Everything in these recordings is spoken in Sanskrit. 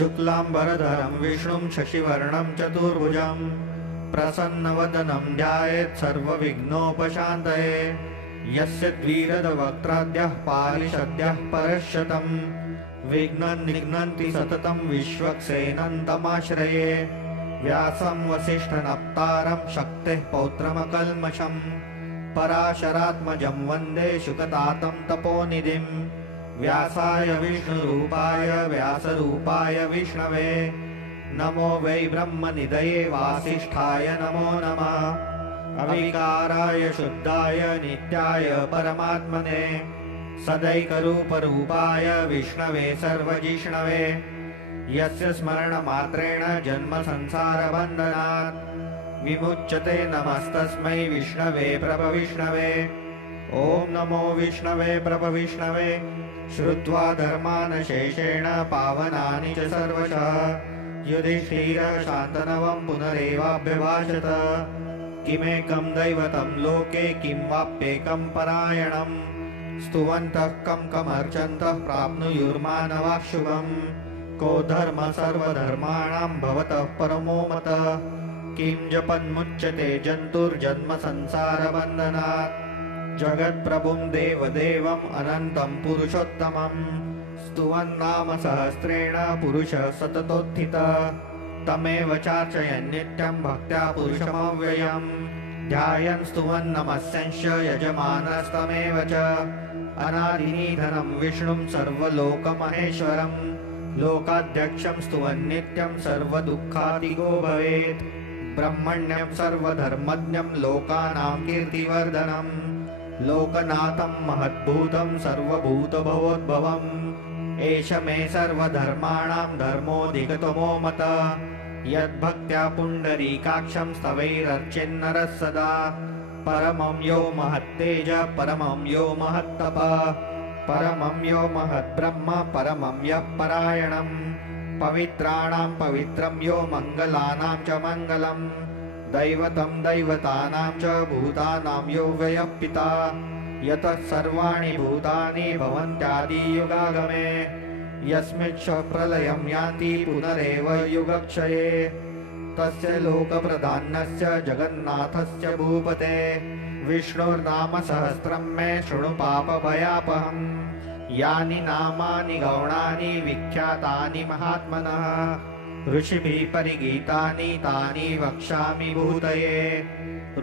शुक्लांबरधरं विष्णुं शशिवर्णं चतुर्भुजं प्रसन्नवदनं ध्यायेत् सर्वविघ्नोपशान्तये। यस्य द्विरदवक्त्राद्यः पारिषद्यः परश्शतं विघ्नं निघ्नन्ति सततं विश्वक्सेनं तमाश्रये। व्यासं वसिष्ठनप्तारं शक्तेः पौत्रमकल्मषं पराशरात्मजं वन्दे शुकतातं तपोनिधिं। व्यासाय विष्णुरूपाय व्यासरूपाय विष्णवे नमो वै ब्रह्मनिधये वासिष्ठाय नमो नमः। अविकाराय शुद्धाय नित्याय परमात्मने सदैकरूपरूपाय विष्णवे सर्वजिष्णवे। यस्य स्मरणमात्रेण जन्मसंसारबन्धनात् विमुच्यते नमस्तस्मै विष्णवे प्रभविष्णवे। ॐ नमो विष्णवे प्रभविष्णवे। श्रुत्वा धर्मान् शेषेण पावनानि च सर्वशः युधिष्ठिरः शान्तनवं पुनरेवाभ्यभाषत। किमेकं दैवतं लोके किं वाप्येकं परायणं स्तुवन्तः कं कमर्चन्तः प्राप्नुयुर्मानवाः शुभम्। को धर्म सर्वधर्माणां भवतः परमो मतः किं जपन्मुच्यते जन्तुर्जन्म संसारबन्धनात्। जगत्प्रभुं देवदेवम् अनन्तं पुरुषोत्तमं स्तुवन्नाम सहस्रेण पुरुषः सततोत्थितः। तमेव चार्चयन् नित्यं भक्त्या पुरुषमव्ययम् ध्यायन् स्तुवन् नमस्यंश्च यजमानस्तमेव च। अनादिनिधनं विष्णुं सर्वलोकमहेश्वरं लोकाध्यक्षं स्तुवन् नित्यं सर्वदुःखादिगो भवेत्। ब्रह्मण्यं सर्वधर्मज्ञं लोकानां कीर्तिवर्धनं लोकनाथं महद्भूतं सर्वभूतभवोद्भवम्। एष मे सर्वधर्माणां धर्मोऽधिकतमो मतः यद्भक्त्या पुण्डरीकाक्षं स्तवैरर्चेन्नरः सदा। परमं यो महत्तेज परमं यो महत्तपः परमं यो महद्ब्रह्म परमं यः परायणं। पवित्राणां पवित्रं यो मङ्गलानां च मङ्गलम् दैवतं दैवतानां च भूतानां यो व्ययः पिता। यतः सर्वाणि भूतानि भवन्त्यादियुगागमे यस्मिच्छ प्रलयं यान्ति पुनरेव युगक्षये। तस्य लोकप्रधानस्य जगन्नाथस्य भूपते विष्णोर्नाम सहस्रं मे शृणु पापभयापहम्। यानि नामानि गौणानि विख्यातानि महात्मनः ऋषिभिः परिगीतानि तानि वक्ष्यामि भूतये।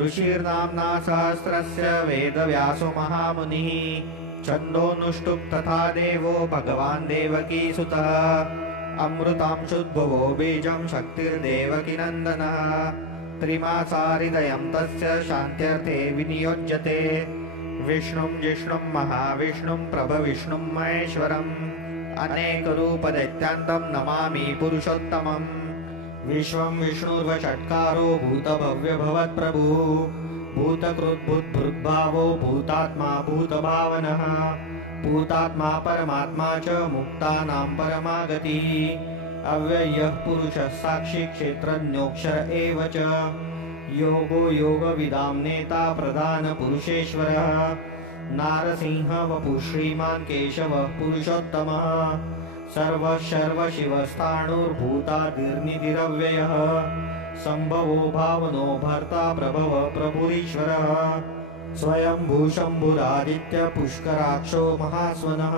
ऋषिर्नाम्ना सहस्रस्य वेदव्यासो महामुनिः छन्दोनुष्टुप् तथा देवो भगवान् देवकीसुतः। अमृतांशुद्भवो बीजं शक्तिर्देवकीनन्दनः त्रिमासाहृदयं तस्य शान्त्यर्थे विनियोज्यते। विष्णुं जिष्णुं महाविष्णुं प्रभविष्णुं महेश्वरम् अनेकरूपदैत्यान्तं नमामि पुरुषोत्तमम्। विश्वं विष्णुर्वषट्कारो भूतभव्यभवत्प्रभुः भूतकृद्भूतभृद्भावो भूतात्मा भूतभावनः भूतात्मा परमात्मा च मुक्तानां परमागतिः। अव्ययः पुरुषः साक्षी क्षेत्रज्ञोऽक्षर एव च योगो योगविदां नेता प्रधानपुरुषेश्वरः। नारसिंह वपुः श्रीमान् केशवः पुरुषोत्तमः सर्वः सर्वशिवस्थाणुर्भूतादिर्निधिरव्ययः। सम्भवो भावनो भर्ता प्रभव प्रभुरीश्वरः स्वयंभू शम्भुरादित्य पुष्कराक्षो महास्वनः।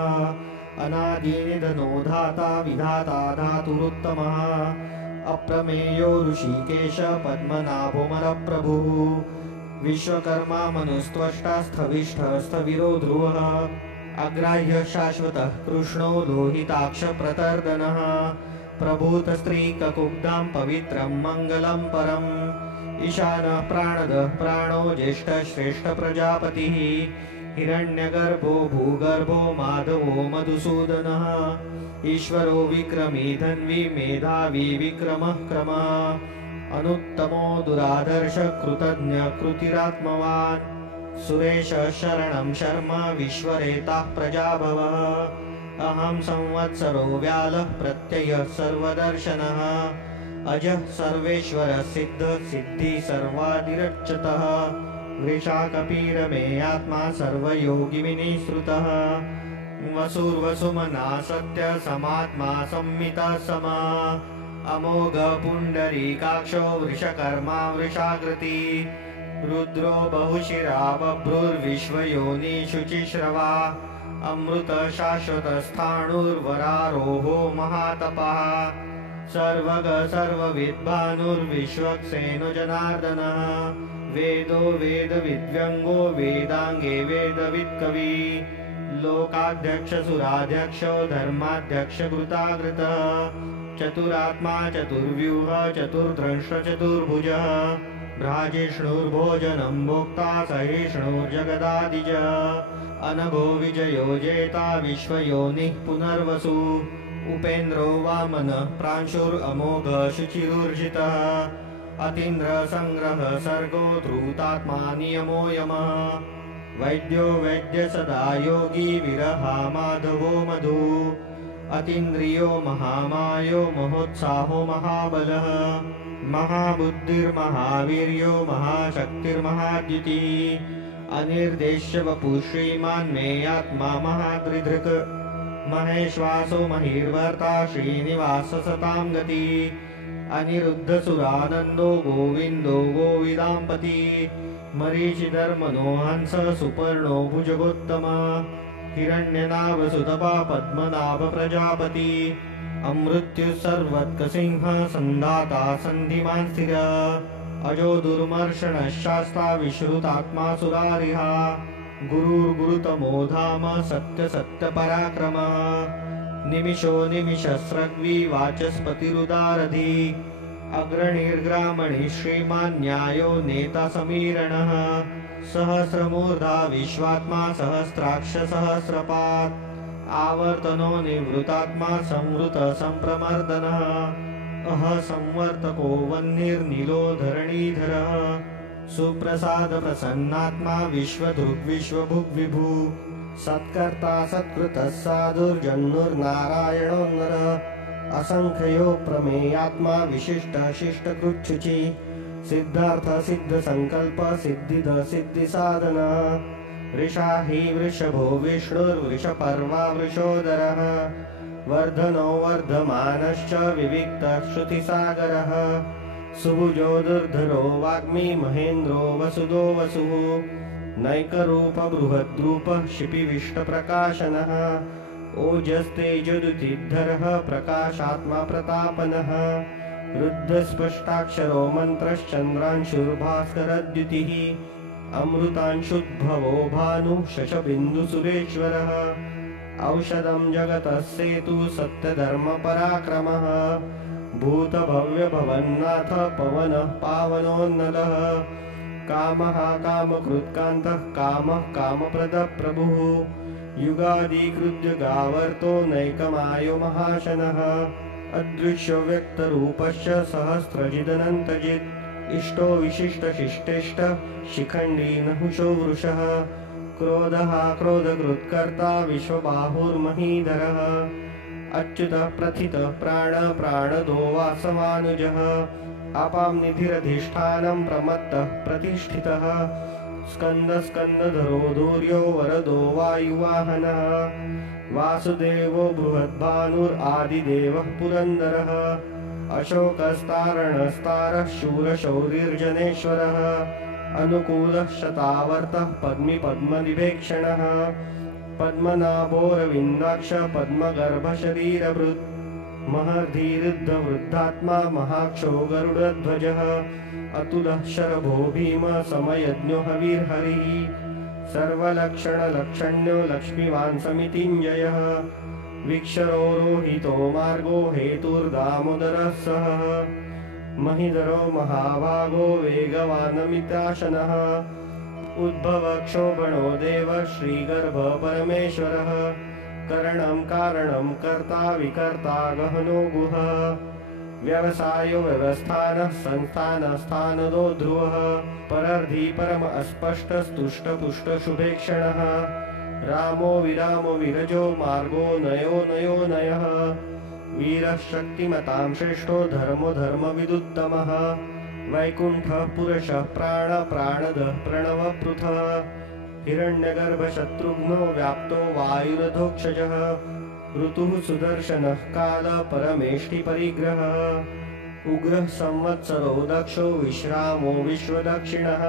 अनादिनिधनो धाता विधाता धातुरुत्तमः अप्रमेयो ऋषिकेश पद्मनाभोमरप्रभुः। विश्वकर्मा मनुस्त्वष्टा स्थविष्ठः स्थविरो ध्रुवः अग्राह्य शाश्वतः कृष्णो लोहिताक्ष प्रतर्दनः। प्रभूतस्त्रीककुब्धां पवित्रं मङ्गलं परम् ईशानः प्राणदः प्राणो ज्येष्ठः श्रेष्ठ प्रजापतिः। हिरण्यगर्भो भूगर्भो माधवो मधुसूदनः ईश्वरो विक्रमी धन्वी मेधावी विक्रमः क्रमः। अनुत्तमो दुरादर्श कृतज्ञ कृतिरात्मवान् सुरेश शरणं शर्म विश्वरेताः प्रजाभवः। अहं संवत्सरो व्यालः प्रत्ययः सर्वदर्शनः अजः सर्वेश्वरः सिद्धः सिद्धि सर्वादिरच्युतः। वृषा कपीरमे आत्मा सर्वयोगिविनिश्रुतः वसुर्वसुमना सत्य समात्मा संमितः समा अमोघ पुण्डरीकाक्षो वृषकर्मा वृषाकृति रुद्रो बहुशिरा बभ्रुर्विश्वयोनि शुचिश्रवा अमृत शाश्वतस्थाणुर्वरारोहो महातपः सर्वग सर्वविद्भानुर्विश्वक्सेनो जनार्दनः वेदो वेदविद्व्यङ्गो वेदाङ्गे वेदवित्कवी लोकाध्यक्षसुराध्यक्षो धर्माध्यक्षकृताकृतः चतुरात्मा चतुर्व्यूह चतुर्द्रष्ट चतुर्भुजः भ्राजिष्णुर्भोजनं भोक्ता सहिष्णुर्जगदादिजः अनघो विजयो जेता विश्वयोनिः पुनर्वसु उपेन्द्रो वामनः प्रांशुरमोघ शुचिरुर्जितः अतीन्द्र संग्रह सर्गो धृतात्मा नियमो यमः वैद्यो वैद्य सदा योगी विरहा माधवो मधु अतीन्द्रियो महामायो महोत्साहो महाबलः महाबुद्धिर्महावीर्यो महाशक्तिर्महाद्युतिः अनिर्देश्य वपुः श्रीमान् मेयात्मा महादृधृक् महेश्वासो महिर्वर्ता श्रीनिवास सतां गति अनिरुद्धसुरानन्दो गोविन्दो गोविदाम्पति मरीचिधर्मनो हंस सुपर्णो भुजगोत्तम हिरण्यनाभसुतपा पद्मनाभ प्रजापति अमृत्युः सर्वत्कसिंह सन्धाता सन्धिमान् स्थिर अजो दुर्मर्षणः शास्ता विश्रुतात्मा सुरारिहा गुरुर्गुरुतमो धाम सत्य सत्य पराक्रमः निमिषो निमिषस्रग्वी वाचस्पतिरुदारधि अग्रणीर्ग्रामणि श्रीमान् न्यायो नेता समीरणः सहस्रमूर्धा विश्वात्मा सहस्राक्ष सहस्रपात् आवर्तनो निवृतात्मा संवृत संप्रमर्दनः अह संवर्तको वह्निर्नीलो धरणीधरः सुप्रसाद प्रसन्नात्मा विश्वधृग्विश्वभुग् विभु सत्कर्ता सत्कृतः साधुर्जन्नुर्नारायणो नरः असंख्यो प्रमेयात्मा विशिष्ट शिष्टकृच्छुचि सिद्धार्थ सिद्ध संकल्प सिद्धिद सिद्धि साधनः ऋषाहि वृषभो विष्णुर्वृषपर्वा वृषोदरः वर्धनो वर्धमानश्च विविक्तः श्रुतिसागरः सुभुजो दुर्धरो वाग्मी महेन्द्रो वसुदो वसुः नैकरूप बृहद्रूपः शिपिविष्टप्रकाशनः ओजस्तेजोद्युतिधरः प्रकाशात्मा प्रतापनः रुद्धस्पष्टाक्षरो मन्त्रश्चन्द्रांशुर्भास्करद्युतिः अमृतांशुद्भवो भानुः शशबिन्दुसुरेश्वरः औषधं जगतः सेतुः सत्यधर्मपराक्रमः भूतभव्यभवन्नाथ पवनः पावनोन्नतः कामः कामकृत्कान्तः कामः कामप्रदः प्रभुः युगादिकृत्य गावर्तो नैकमायो महाशनः अदृश्यो व्यक्तरूपश्च सहस्रजिदनन्तजित् इष्टो विशिष्टशिष्टेष्ट शिखण्डी नहुषो वृषः क्रोधः क्रोधकृत्कर्ता विश्वबाहुर्महीधरः अच्युतः प्रथितः प्राणदो वासवानुजः अपां निधिरधिष्ठानं प्रमत्तः प्रतिष्ठितः स्कन्दधरो धूर्यो वरदो वायुवाहनः वासुदेवो बृहद्भानुरादिदेवः पुरन्दरः अशोकस्तारणस्तारः शूरशौरिर्जनेश्वरः अनुकूलः शतावर्तः पद्मनिभेक्षणः पद्मनाभोरविन्दाक्ष पद्मगर्भशरीरभृत् महर्धीरुद्धवृद्धात्मा महाक्षो गरुडध्वजः अतुलः शरभो भीम समयज्ञो हविर्हरिः सर्वलक्षणलक्षण्यो लक्ष्मीवान् समितिञ्जयः विक्षरोरोहितो मार्गो हेतुर्दामोदरः सः महिधरो महाभागो वेगवानमिताशनः उद्भवक्षोभणो देव श्रीगर्भ परमेश्वरः करणं कारणं कर्ता विकर्ता गहनो गुहः व्यवसायो व्यवस्थानः संस्थानस्थानदो ध्रुवः परर्धि परम अस्पष्टस्तुष्टपुष्टशुभेक्षणः रामो विरामो विरजो मार्गो नयो नयः वीरः शक्तिमतां श्रेष्ठो धर्मो धर्मविदुत्तमः वैकुण्ठः पुरुषः प्राणदः प्रणवपृथः हिरण्यगर्भशत्रुघ्नो व्याप्तो वायुरधोक्षजः ऋतुः सुदर्शनः काल परमेष्टि परिग्रहः उग्रः संवत्सरो दक्षो विश्रामो विश्वदक्षिणः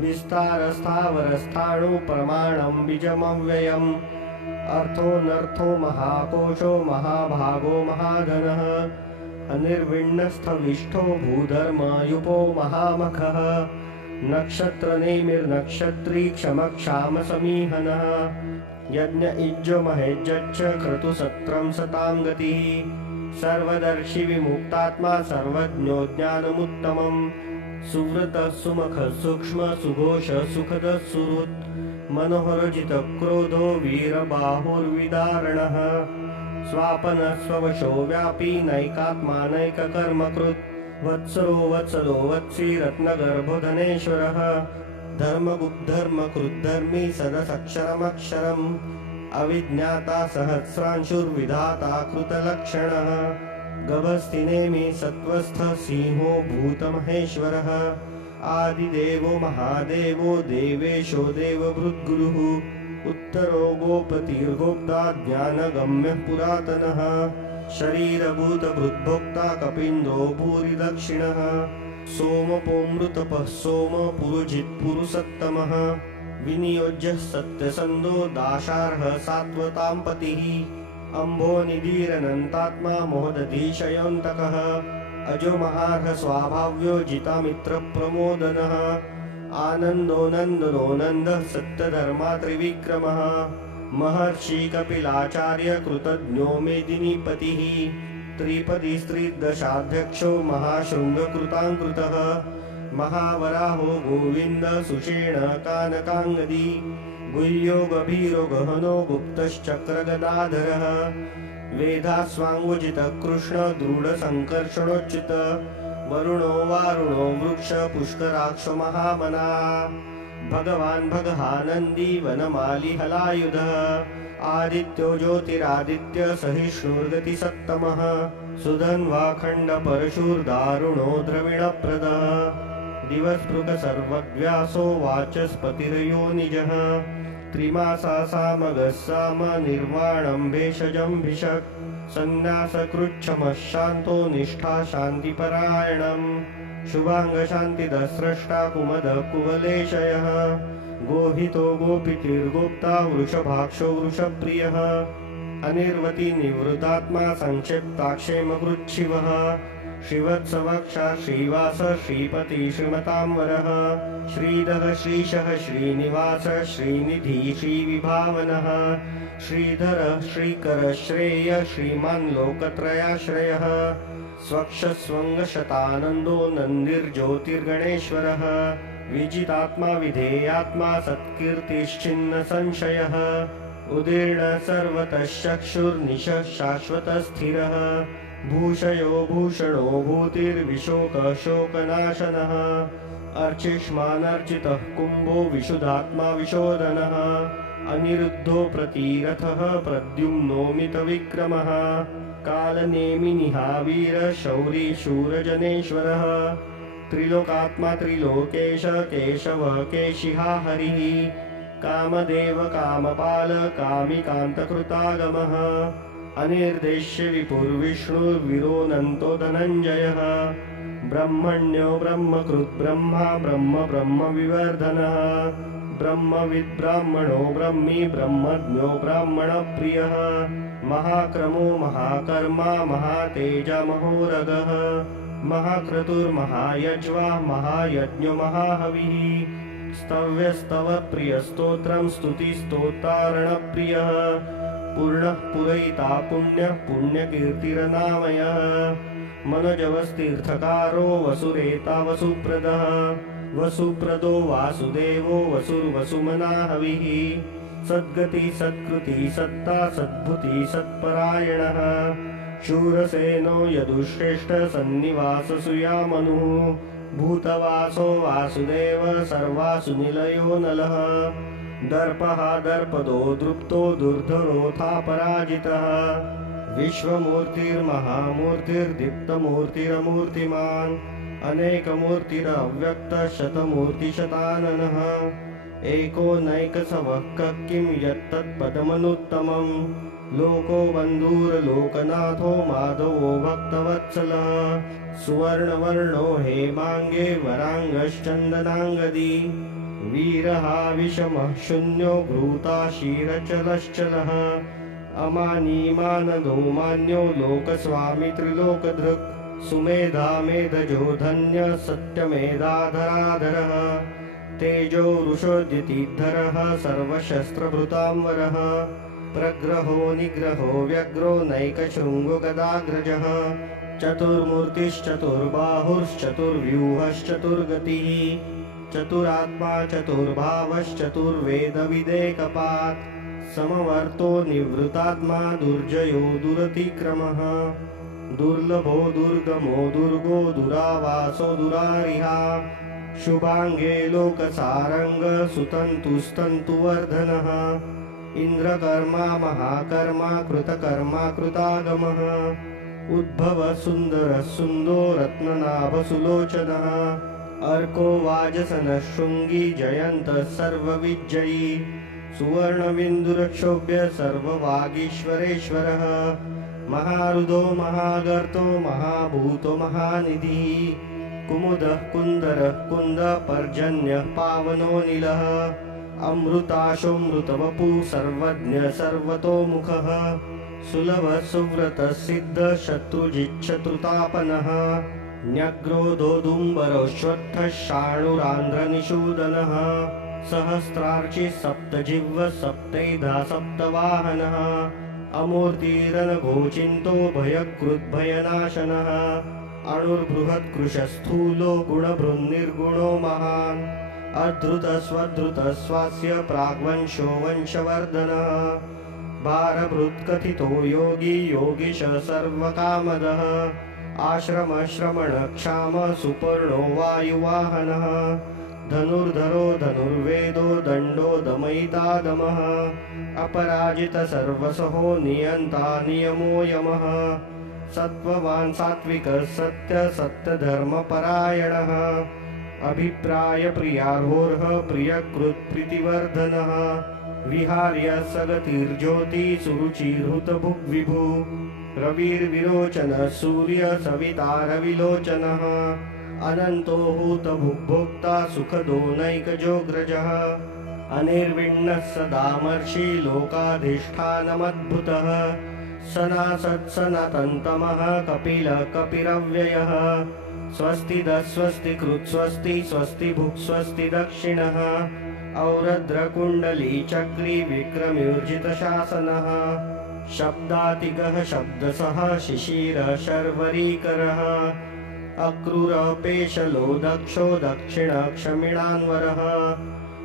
विस्तारस्थावरस्थाणु प्रमाणं बीजमव्ययम् अर्थोऽनर्थो महाकोशो महाभागो महाधनः अनिर्विण्णस्थविष्ठो भूधर्मयुपो महामखः नक्षत्रनेमिर्नक्षत्री क्षमक्षामसमीहनः यज्ञ इज्जो महेज्जच्च क्रतुसत्रं सतां गतिः सर्वदर्शी विमुक्तात्मा सर्वज्ञो ज्ञानमुत्तमम् सुव्रतः सुमुखः सूक्ष्म सुघोषः सुखदः सुहृत् मनोहरजितक्रोधो वीरबाहुर्विदारणः स्वापनः स्ववशो व्यापी नैकात्मानैककर्मकृत् वत्सरो वत्सलो वत्सी रत्नगर्भो धनेश्वरः धर्मकृद्धर्मी सदसक्षरमक्षरम् अविज्ञाता सहस्रांशुर्विधाता कृतलक्षणः गभस्तिनेमि सत्त्वस्थः सिंहो भूतमहेश्वरः आदिदेवो महादेवो देवेशो देवभृद्गुरुः उत्तरो गोपतिर्गोप्ता ज्ञानगम्यः पुरातनः शरीरभूतभृद्भोक्ता कपीन्द्रो भूरिदक्षिणः सोमपोमृतपः सोम पुरुजित्पुरुषोत्तमः विनियोज्यः सत्यसन्धो दाशार्हः सात्वतां पतिः अम्भोनिधिरनन्तात्मा मोहदधिशयोऽन्तकः अजो महार्ह स्वाभाव्यो जितामित्रप्रमोदनः आनन्दो नन्दनो नन्दः सत्यधर्मा त्रिविक्रमः महर्षि कपिलाचार्य कृतज्ञो मेदिनीपतिः त्रिपदी स्त्रीदशाध्यक्षो महाशृङ्गकृताङ्कृतः महावराहो गोविन्द सुषेण कानकाङ्गदी गुह्यो गभीरो गहनो गुप्तश्चक्रगदाधरः वेदास्वाङ्गोजितः कृष्ण दृढसङ्कर्षणोच्युत वरुणो वारुणो वृक्ष पुष्कराक्षो महामना भगवान् भगहानन्दी वनमाली हलायुधः आदित्यो ज्योतिरादित्य सहिष्णुर्गतिसत्तमः सुधन्वाखण्ड परशुर्दारुणो द्रविणप्रदः दिवस्पृग सर्वव्यासो वाचस्पतिरयो निजः त्रिमासा सामगः साम निर्वाणं भेषजं भिषक् सन्न्यासकृच्छमः शान्तो निष्ठा शान्तिपरायणम् शुभाङ्गशान्तिदः स्रष्टा कुमदः कुवलेशयः गोहितो गोपितिर्गोप्ता वृषभाक्षो वृषप्रियः अनिर्वती निवृतात्मा संक्षिप्ताक्षेमकृच्छिवः श्रीवत्सवक्षा श्रीवास श्रीपति श्रीमतांवरः श्रीधर श्रीशः श्रीनिवास श्रीनिधि श्रीविभावनः श्रीधर श्रीकर श्रेय श्रीमान् लोकत्रयाश्रयः स्वक्षस्वङ्गशतानन्दो नन्दिर्ज्योतिर्गणेश्वरः विजितात्मा विधेयात्मा सत्कीर्तिश्चिन्न संशयः उदीर्ण सर्वतः चक्षुर्निशः शाश्वतः स्थिरः भूषयो भूषणो भूतिर्विशोकशोकनाशनः अर्चिष्मानर्चितः कुम्भो विशुद्धात्मा विशोधनः अनिरुद्धो प्रतिरथः प्रद्युम्नोमितविक्रमः कालनेमिनिहावीर शौरी शूरजनेश्वरः त्रिलोकात्मा त्रिलोकेश केशवः केशिहा हरिः कामदेव कामपाल कामिकान्तकृतागमः अनिर्देश्य विपुर्विष्णुर्विरोनन्तो धनञ्जयः ब्रह्मण्यो ब्रह्मकृत् ब्रह्मा ब्रह्म ब्रह्मविवर्धनः ब्रह्मविद्ब्राह्मणो ब्रह्मी ब्रह्मज्ञो ब्राह्मणप्रियः महाक्रमो महाकर्मा महातेजमहोरगः महाक्रतुर्महायज्वा महायज्ञो महाहविः स्तव्यस्तवप्रियस्तोत्रं स्तुतिस्तोतारणप्रियः पूर्णः पुरयिता पुण्यः पुण्यकीर्तिरनामयः मनोजवस्तीर्थकारो वसुरेता वसुप्रदः वसुप्रदो वासुदेवो वसुर्वसुमना हविः सद्गति सत्कृति सत्ता सद्भुति सत्परायणः शूरसेनो यदुश्रेष्ठ सन्निवाससुयामनुः भूतवासो वासुदेव सर्वासु निलयो नलः दर्पः दर्पदो दृप्तो दुर्धरोऽथा पराजितः विश्वमूर्तिर्महामूर्तिर्दीप्तमूर्तिरमूर्तिमान् अनेकमूर्तिरव्यक्तशतमूर्तिशताननः एको नैकसवः किं यत्तत्पदमनुत्तमम् लोको बन्धुर्लोकनाथो माधवो भक्तवत्सलः सुवर्णवर्णो हेमाङ्गे वराङ्गश्चन्दनाङ्गदी वीरहा विषमः शून्यो घृताशीरचलश्चलः अमानी मानदो मान्यो लोकस्वामी त्रिलोकधृक् सुमेधा मेधजो धन्य सत्यमेधाधराधरः तेजो रुषोद्यतिधरः सर्वशस्त्रभृतांवरः प्रग्रहो निग्रहो व्यग्रो नैकशृङ्गो गदाग्रजः चतुर्मूर्तिश्चतुर्बाहुश्चतुर्व्यूहश्चतुर्गतिः चतुरात्मा चतुर्भावश्चतुर्वेदविदेकपात् समवर्तो निवृत्तात्मा दुर्जयो दुरतिक्रमः दुर्लभो दुर्गमो दुर्गो दुरावासो दुरारिहा शुभांगे लोकसारंग सुतन्तुस्तन्तुवर्धनः इंद्रकर्मा महाकर्मा कृतकर्मा कृतागमः उद्भव सुंदर सुंदो रत्ननाभ सुलोचनः अर्को वाजसनः शृंगी जयंत सर्वविजयी सुवर्णबिन्दुरक्षोभ्य सर्ववागीश्वरेश्वरः महारुदो महागर्तो महाभूतो महानिधि कुमुदः कुन्दरः कुन्दः पर्जन्यः पावनो नीलः अमृताशोऽमृतवपु सर्वज्ञ सर्वतोमुखः सुलभः सुव्रतः सिद्धः शत्रुजिच्छत्रुतापनः न्यग्रोधोदुम्बरोऽश्वत्थः शाणुरान्ध्रनिषूदनः सहस्रार्चि सप्तजिह्वः सप्तैधा सप्तवाहनः अमूर्तिरनघोचिन्तो भयकृद्भयनाशनः अणुर्बृहत्कृशस्थूलो गुणभृन्निर्गुणो महान् अधृतस्वधृतस्वास्य प्राग्वंशो वंशवर्धनः भारभृत्कथितो योगी योगीश सर्वकामदः आश्रमश्रमणक्षाम सुपर्णो वायुवाहनः धनुर्धरो धनुर्वेदो दण्डो दमयितादमः अपराजित सर्वसहो नियन्ता नियमो यमः सत्त्ववान् सात्विकः सत्य सत्यधर्मपरायणः अभिप्राय प्रियार्होर्ह प्रियकृत् प्रीतिवर्धनः विहार्य सगतिर्ज्योति सुरुचिर्हुत भुग्विभु रविर्विरोचनः सूर्य सविता रविलोचनः अनन्तो हूत भुग्भोक्ता सुखदो नैकजोऽग्रजः अनिर्विण्णः सदामर्षि लोकाधिष्ठानमद्भुतः सनासत्सनातन्तमः कपिलः कपिरव्ययः स्वस्ति कृत् स्वस्ति स्वस्ति भुक् स्वस्ति दक्षिणः औरद्रकुण्डली चक्री विक्रम्यूर्जितशासनः शब्दातिगः शब्दसः शिशिरः शर्वरीकरः अक्रूरपेशलो दक्षो दक्षिणक्षमिणान्वरः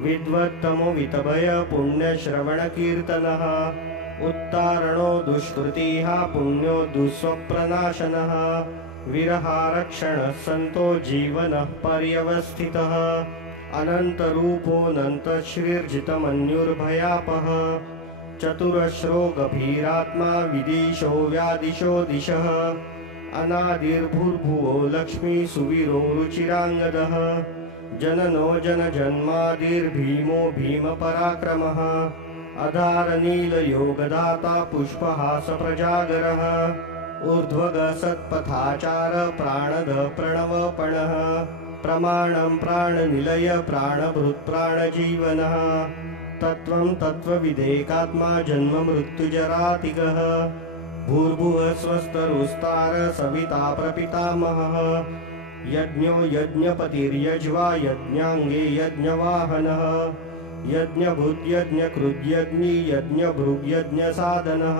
विद्वत्तमो वितभय पुण्यश्रवणकीर्तनः उत्तारणो दुष्कृतिः पुण्यो दुःस्वप्रनाशनः विरहारक्षणः सन्तो जीवनः पर्यवस्थितः अनन्तरूपोऽनन्तश्रीर्जितमन्युर्भयापः चतुरश्रो गभीरात्मा विदिशो व्यादिशो दिशः अनादिर्भूर्भुवो लक्ष्मी सुवीरो रुचिराङ्गदः जननो जनजन्मादिर्भीमो भीमपराक्रमः अधारनीलयोगदाता पुष्पहासप्रजागरः ऊर्ध्वगः सत्पथाचार प्राणद प्रणवपणः प्रमाणं प्राणनिलय प्राणभृत् प्राणजीवनः तत्त्वं तत्त्वविदेकात्मा जन्म मृत्युजरातिगः भूर्भुवः स्वस्तरुस्तार सविता प्रपितामहः यज्ञो यज्ञपतिर्यज्वा यज्ञाङ्गे यज्ञवाहनः यज्ञभूत्यज्ञकृद्यज्ञी यज्ञभृग्यज्ञसाधनः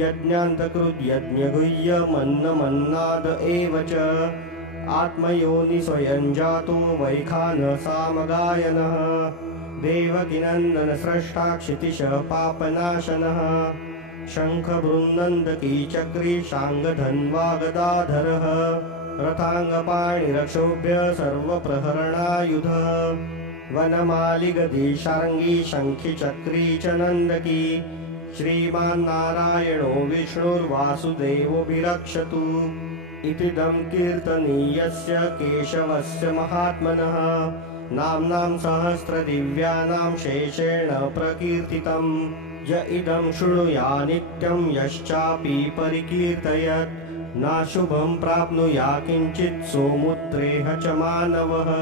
यज्ञान्तकृद्यज्ञगुह्यमन्नमन्नाद एव च आत्मयोनि स्वयं जातो वैखानसामगायनः देवकीनन्दनस्रष्टा क्षितिशः पापनाशनः शङ्खबृन्दकी चक्री शाङ्गधन्वागदाधरः रथाङ्गपाणिरक्षोभ्य सर्वप्रहरणायुधः वनमालिगदीशार्ङ्गी शङ्खी चक्री च नन्दकी श्रीमान्नारायणो विष्णुर्वासुदेवोऽभिरक्षतु इतीदं कीर्तनीयस्य केशवस्य महात्मनः नाम्नां सहस्रदिव्यानां शेषेण प्रकीर्तितं य इदं शृणुया नित्यं यश्चापि परिकीर्तयत् नाशुभं प्राप्नुया किञ्चित् सोमुद्रेह च मानवः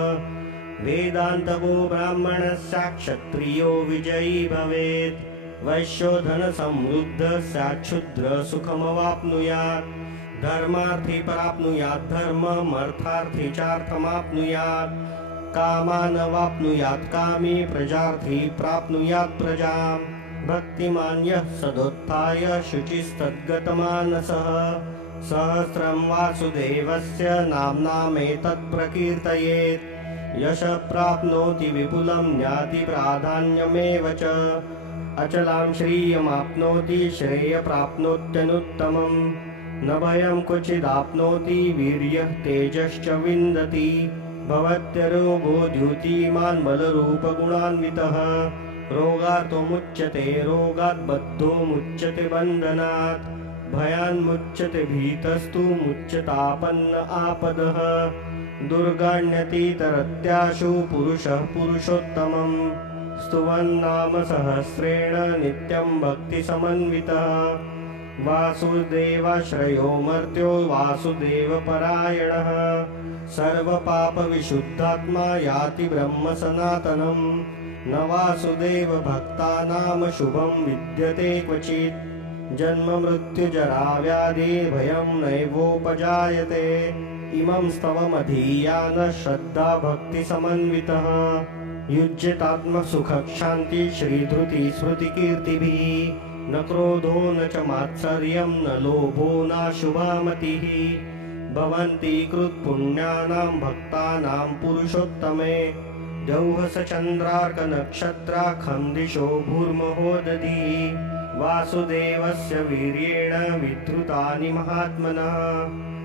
वेदान्तको ब्राह्मणस्याक्षत्रियो विजयी भवेत् वैश्यो धनसमृद्धः स्याच्छूद्र सुखमवाप्नुयात् धर्मार्थी प्राप्नुयात् धर्मम् अर्थार्थी चार्थमाप्नुयात् कामानवाप्नुयात् कामी प्रजार्थी प्राप्नुयात् प्रजाम् भक्तिमान् यः सदोत्थाय शुचिस्तद्गतमानसः सहस्रं वासुदेवस्य नाम्नामेतत् प्रकीर्तयेत् यशः प्राप्नोति विपुलं ज्ञाति प्राधान्यमेव च अचलां श्रियमाप्नोति श्रेय प्राप्नोत्यनुत्तमम् न भयं क्वचिदाप्नोति वीर्यः तेजश्च विन्दति भवत्यरोगो द्युतिमान् बलरूपगुणान्वितः रोगातो मुच्यते रोगात् बद्धो मुच्यते बन्धनात् भयान्मुच्यते भीतस्तु मुच्यतापन्न आपदः दुर्गाण्यतीतरत्याशु पुरुषः पुरुषोत्तमम् स्तुवन्नाम सहस्रेण नित्यं भक्तिसमन्वितः वासुदेवाश्रयो मर्त्यो वासुदेवपरायणः सर्वपापविशुद्धात्मा याति ब्रह्म सनातनम् न वासुदेव भक्तानां शुभं विद्यते क्वचित् जन्म मृत्युजरा व्याधि भयं नैवोपजायते इमं स्तवमधीयान श्रद्धा भक्तिसमन्वितः युज्यतात्मसुखशान्ति श्रीधृति स्मृतिकीर्तिभिः न क्रोधो न च मात्सर्यं न लोभो नाशुभा मतिः भवन्ति कृत्पुण्यानां भक्तानां पुरुषोत्तमे जौहसचन्द्रार्कनक्षत्राखं दिशो भूर्महो दधिः वासुदेवस्य वीर्येण विधृतानि महात्मनः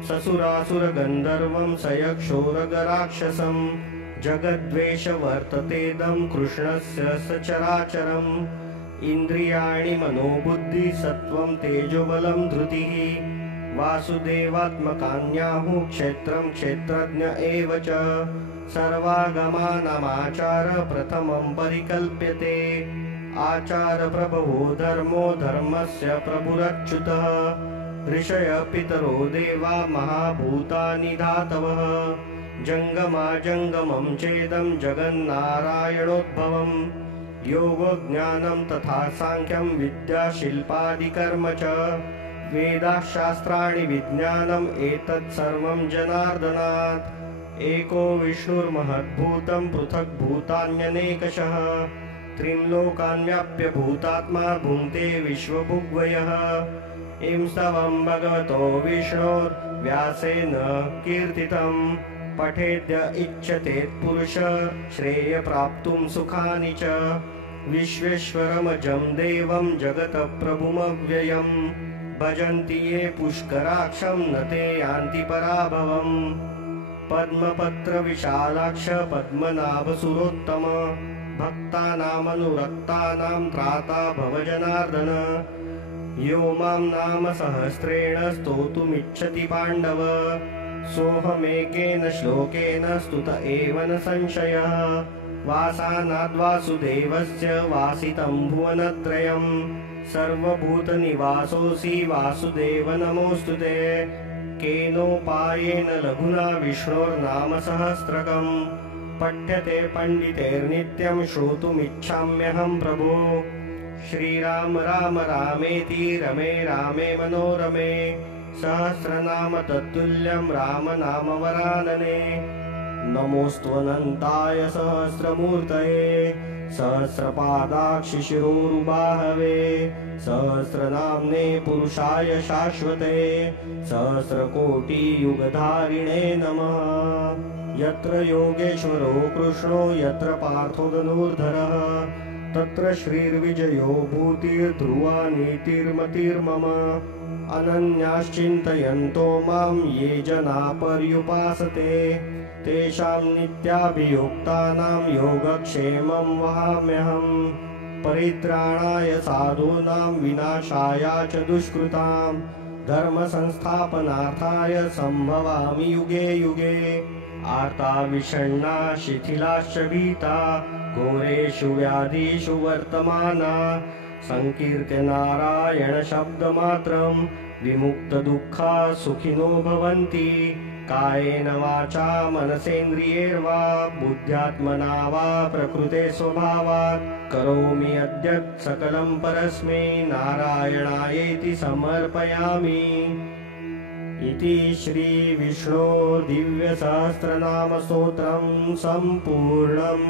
ससुरासुरगन्धर्वं सयक्षोरगराक्षसं जगद्वेष वर्ततेदं कृष्णस्य सचराचरम् इन्द्रियाणि मनोबुद्धि सत्वं तेजोबलं धृतिः वासुदेवात्मकान्याहुः क्षेत्रं क्षेत्रज्ञ एव च सर्वागमानामाचार प्रथमं परिकल्प्यते आचार प्रभवो धर्मो धर्मस्य प्रभुरच्युतः ऋषय पितरो देवा महाभूतानि धातवः जंगमा जंगमं चेदं जगन्नारायणोद्भवम् योगज्ञानं तथा सांख्यं विद्या शिल्पादिकर्म च वेदाः शास्त्राणि विज्ञानम् एतत् सर्वं जनार्दनात् एको विष्णुर्महद्भूतं पृथक् भूतान्यनेकशः त्रिं लोकान् व्याप्य भूतात्मा भुङ्क्ते विश्वभुग्वयः इं स्तवं भगवतो विष्णोर्व्यासेन कीर्तितं पठेद्य इच्छते पुरुष श्रेय प्राप्तुं सुखानि च विश्वेश्वरमजं देवं जगत्प्रभुमव्ययम् भजन्ति ये पुष्कराक्षं न ते यान्ति पराभवम् पद्मपत्र विशालाक्ष पद्मनाभसुरोत्तम भक्तानामनुरक्तानां त्राता भव जनार्दन यो मां नाम सहस्रेण स्तोतुमिच्छति पाण्डव सोऽहमेकेन श्लोकेन स्तुत एव न संशयः वासानाद्वासुदेवस्य वासितं भुवनत्रयम् सर्वभूतनिवासोऽसि वासुदेव नमोऽस्तुते केनोपायेन लघुना विष्णोर्नाम सहस्रकम् पठ्यते पण्डितैर्नित्यं श्रोतुमिच्छाम्यहं प्रभो श्रीराम राम रामेति रमे रामे मनोरमे सहस्रनाम तत्तुल्यं राम नाम वरानने नमोऽस्त्वनन्ताय सहस्रमूर्तये सहस्रपादाक्षिशिरोरुबाहवे सहस्रनाम्ने पुरुषाय शाश्वते सहस्रकोटियुगधारिणे नमः यत्र योगेश्वरो कृष्णो यत्र पार्थो धनुर्धरः तत्र श्रीर्विजयो भूतिर्ध्रुवा नीतिर्मतिर्मम अनन्याश्चिन्तयन्तो मां ये जना पर्युपासते तेषां नित्याभियुक्तानां योगक्षेमं वहाम्यहम् परित्राणाय साधूनां विनाशाय च दुष्कृतां धर्म संस्थापनार्थाय संभवामि युगे युगे आर्ता विषण्णा शिथिलाश्च भीता घोरेषु व्याधिषु वर्तमाना संकीर्त्य नारायण शब्दमात्रं विमुक्तदुःखा सुखिनो भवन्ति कायेन वाचा मनसेन्द्रियैर्वा बुद्ध्यात्मना वा प्रकृते स्वभावात् करोमि अद्य सकलं परस्मै नारायणायेति समर्पयामि। इति श्री विष्णो दिव्य सहस्रनाम स्तोत्रं संपूर्णम्।